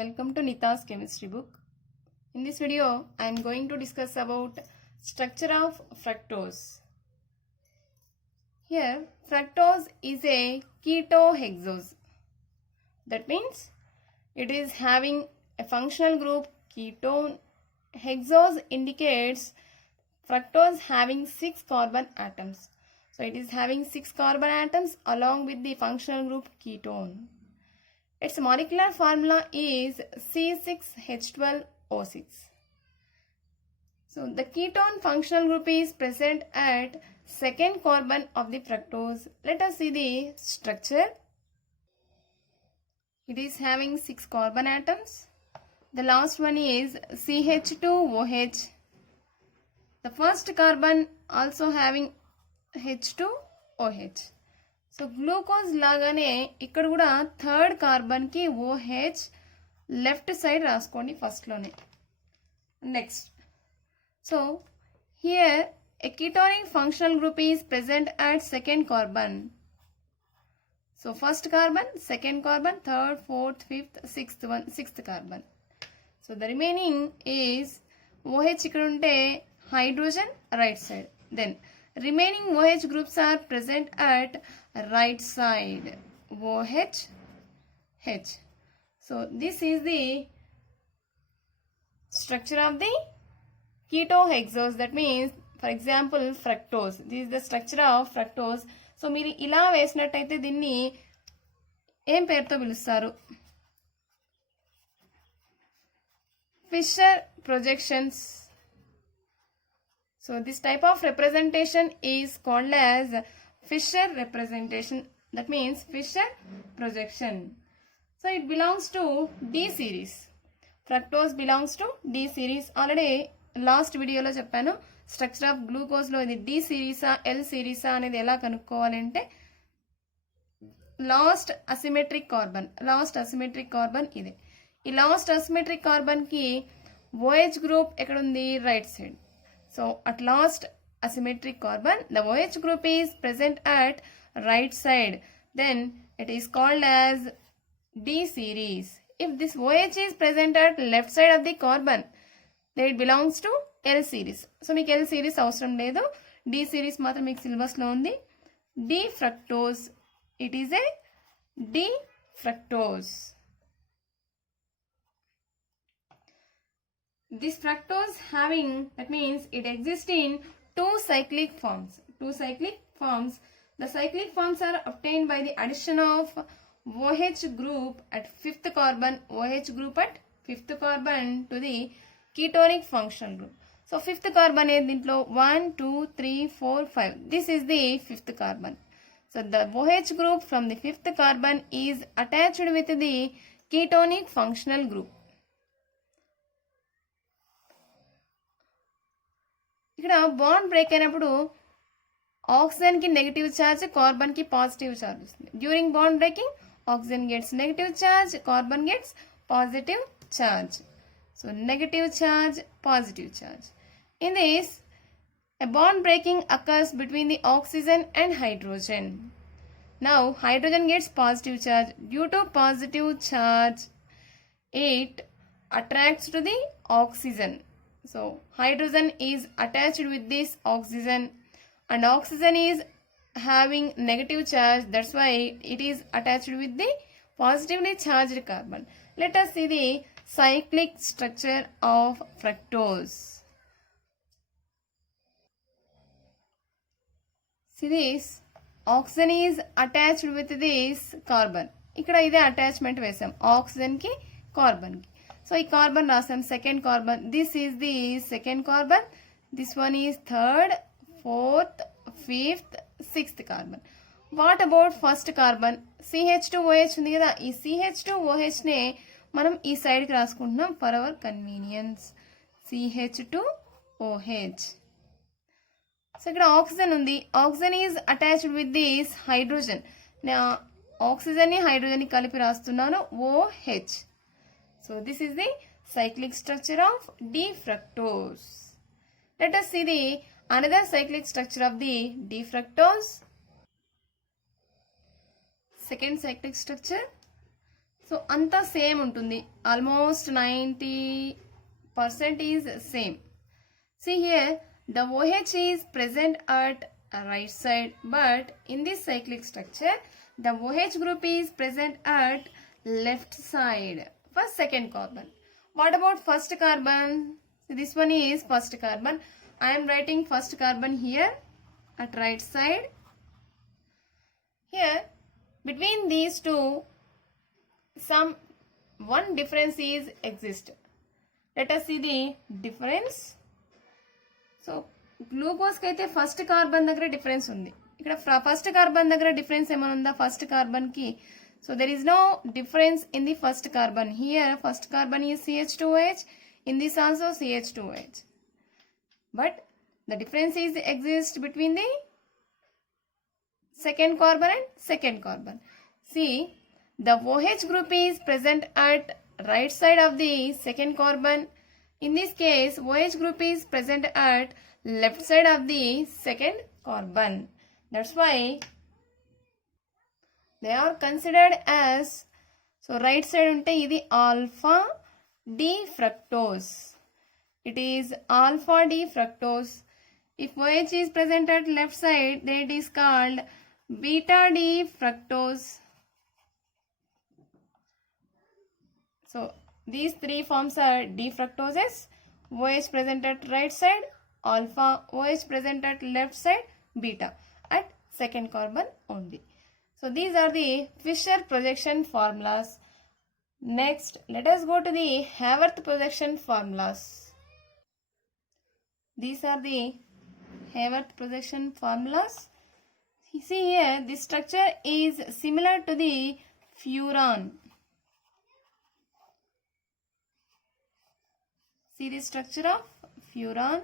welcome to Nita's chemistry book. In this video I am going to discuss about structure of fructose. Here fructose is a ketohexose. That means it is having a functional group ketone. Hexose indicates fructose having 6 carbon atoms. So it is having 6 carbon atoms along with the functional group ketone. Its molecular formula is C6H12O6. So the ketone functional group is present at second carbon of the fructose. Let us see the structure. It is having 6 carbon atoms. The last one is CH2OH. The first carbon also having H2OH. So glucose లాగానే ఇక్కడ కూడా third కార్బన్కి OH left side రాసుకోండి ఫస్ట్లోనే. Next so here a ketonic functional group is present at second carbon. So first carbon, second carbon, third, fourth, fifth, sixth carbon. So the remaining is OH ఇక్కడ ఉంటే hydrogen right side. Then remaining OH groups are present at right side. OH, H. So this is the structure of the ketohexose. That means, for example, fructose. This is the structure of fructose. So మీరు ఇలా వేసినట్టయితే దీన్ని ఏం పేరుతో పిలుస్తారు? Fisher projections. So this type of representation is called as Fisher representation. That means Fisher projection. So it belongs to D series. Fructose belongs to D series. Already last video lo cheppanu structure of glucose lo idi D series a L series a anedi ela kanukovalante last asymmetric carbon ide. ఈ last asymmetric carbon ki OH group ekkadundi right side. So at last asymmetric carbon, the OH group is present at right side. Then it is called as D series. If this OH is present at left side of the carbon, then it belongs to L series. So meeku L series avasram ledu. D series matram meeku syllabus lo undi. D fructose. It is a D fructose. This fructose having, that means it exists in two cyclic forms. The cyclic forms are obtained by the addition of OH group at fifth carbon to the ketonic functional group. So fifth carbon is dintlo 1, 2, 3, 4, 5. This is the fifth carbon. So the OH group from the fifth carbon is attached with the ketonic functional group. ఇక్కడ bond break అయినప్పుడు oxygen కి negative charge, carbon కి positive charge వస్తుంది. During bond breaking oxygen gets negative charge, carbon gets positive charge. So negative charge, positive charge. In this a bond breaking occurs between the oxygen and hydrogen. Now hydrogen gets positive charge. Due to positive charge, it attracts to the oxygen. So hydrogen is attached with this oxygen and oxygen is having negative charge. That's why it is attached with the positively charged carbon. Let us see the cyclic structure of fructose. See this, oxygen is attached with this carbon. ఇక్కడ ఇదే attachment వేసాం oxygen కి carbon కి. So ఈ carbon రాసాం second carbon. This is the second carbon, this one is third, fourth, fifth, sixth carbon. What about first carbon? CH2OH ఉంది కదా, ఈ CH2OH నే మనం ఈ సైడ్కి రాసుకుంటున్నాం for our convenience. CH2OH. So ఇక్కడ ఆక్సిజన్ ఉంది, oxygen is attached with this hydrogen. Oxygen ని హైడ్రోజన్ ని కలిపి రాస్తున్నాను OH. So this is the cyclic structure of D fructose. Let us see the another cyclic structure of the D fructose. Second cyclic structure. So అంతా same ఉంటుంది, almost 90% is same. See here, the OH is present at right side, but in this cyclic structure, the OH group is present at left side for second carbon. What about first carbon? So this one is first carbon. I am writing first carbon here at right side. Here, between these two, some one difference is exist. Let us see the difference. So గ్లూకోజ్కి అయితే first carbon దగ్గర difference ఉంది. ఇక్కడ first carbon దగ్గర difference ఏమైనా ఉందా first కార్బన్కి? So there is no difference in the first carbon. Here first carbon is CH2OH, in this also CH2OH. But the difference is exist between the second carbon and second carbon. See, the OH group is present at right side of the second carbon. In this case, OH group is present at left side of the second carbon. That's why they are considered as, so right side unte idi alpha D fructose. It is alpha D fructose. If OH is present at left side, then it is called beta D fructose. So these three forms are D fructoses, OH present at right side, alpha, OH present at left side, beta at second carbon only. So these are the Fischer projection formulas. Next, let us go to the Haworth projection formulas. These are the Haworth projection formulas. You see here, this structure is similar to the furan. See the structure of furan.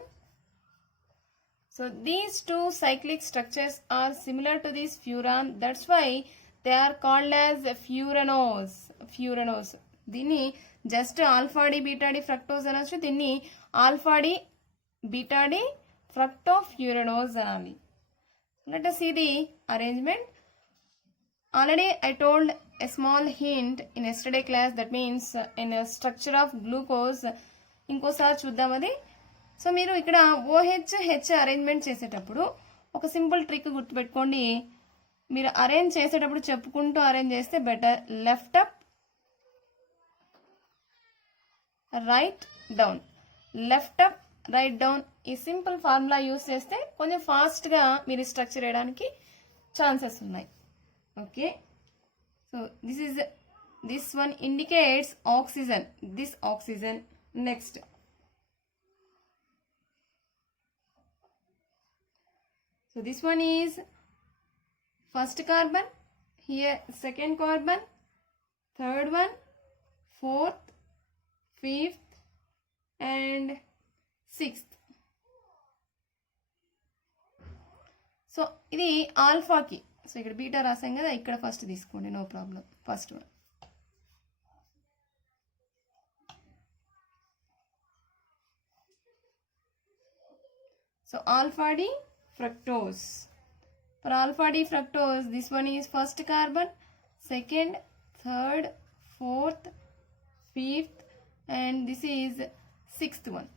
So these two cyclic structures are similar to this furan. That's why they are called as furanose. Furanose. దీన్ని just alpha D beta D fructose అనొచ్చు, దీన్ని alpha D beta D fructofuranose అనాలి. Let us see the arrangement. Already I told a small hint in yesterday class, that means in a structure of glucose. ఇంకోసారి చూద్దాం అది. So మీరు ఇక్కడ OH arrangement చేసేటప్పుడు ఒక సింపుల్ ట్రిక్ గుర్తుపెట్టుకోండి. మీరు అరేంజ్ చేసేటప్పుడు చెప్పుకుంటూ అరేంజ్ చేస్తే better. Left up, right down, left up, right down. ఈ సింపుల్ ఫార్ములా యూస్ చేస్తే కొంచెం ఫాస్ట్గా మీరు స్ట్రక్చర్ వేయడానికి ఛాన్సెస్ ఉన్నాయి. Okay, so this one indicates oxygen, this oxygen. Next, so this one is first carbon, here second carbon, third one, fourth, fifth and sixth. So ఇది ఆల్ఫాకి, so ఇక్కడ beta రాసాం కదా, ఇక్కడ ఫస్ట్ తీసుకోండి, no problem. First one. So alpha D fructose. For alpha D fructose, this one is first carbon, second, third, fourth, fifth and this is sixth one.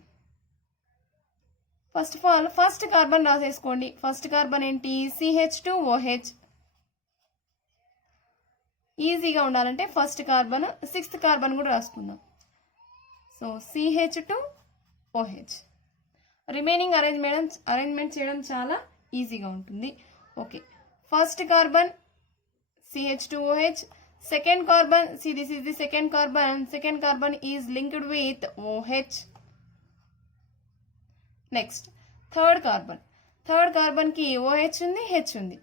First of all, first carbon రాసేసుకోండి. First carbon ఏంటి? CH2OH. ఈజీగా ఉండాలంటే first carbon, sixth carbon కూడా రాసుకుందాం. So CH2OH. Remaining arrangement చేయడం చాలా ఈజీగా ఉంటుంది. Okay, first carbon CH2OH, second carbon, see this is the second carbon is linked with OH. Next third carbon కి OH ఉంది, H ఉంది.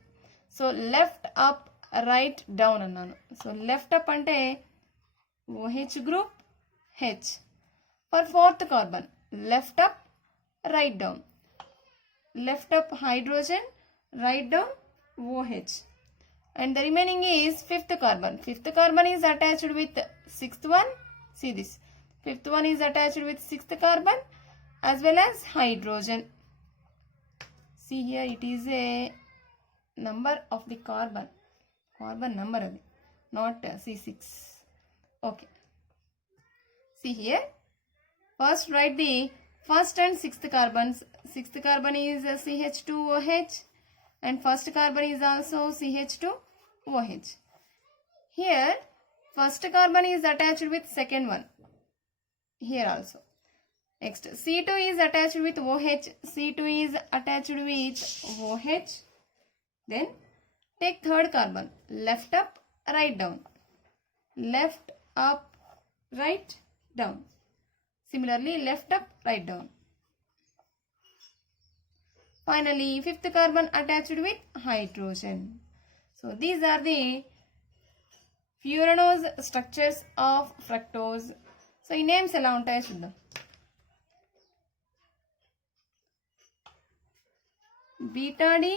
So left up, right down అన్నాను. So left up అంటే OH group, H. For fourth carbon, left up, right down, left up hydrogen, right down OH, and the remaining is fifth carbon is attached with sixth one. See this, fifth one is attached with sixth carbon as well as hydrogen. See here, it is a number of the carbon number, not C6. Okay. See here. First write the first and sixth carbons. Sixth carbon is CH2OH and first carbon is also CH2OH. Here first carbon is attached with second one. Here also. Next C2 is attached with OH. C2 is attached with OH. Then take third carbon. Left up, right down. Left up, right down. Similarly, left up, right down. Finally, fifth carbon attached with hydrogen. So these are the furanose structures of fructose. So ఈ names ఎలా ఉంటాయో చూద్దాం. Beta D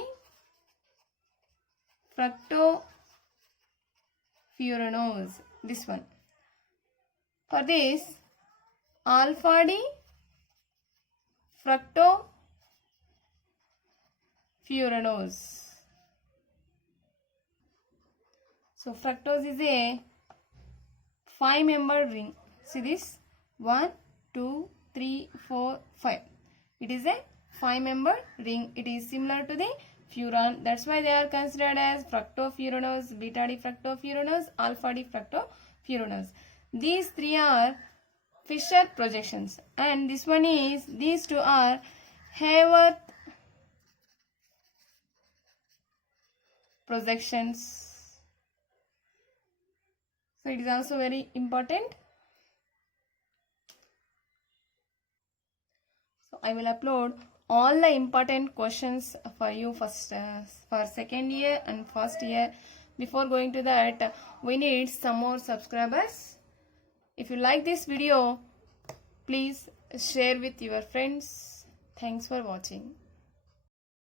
fructofuranose, this one. For this, alpha D fructofuranose. So fructose is a 5-membered ring. See this, 1, 2, 3, 4, 5. It is a 5-membered ring. It is similar to the furan. That's why they are considered as fructofuranose, beta D fructofuranose, alpha D fructofuranose. These three are Fischer projections, and this one is, these two are Haworth projections. So it is also very important. So I will upload all the important questions for you first for second year and first year. Before going to that, we need some more subscribers. If you like this video, please share with your friends. Thanks for watching.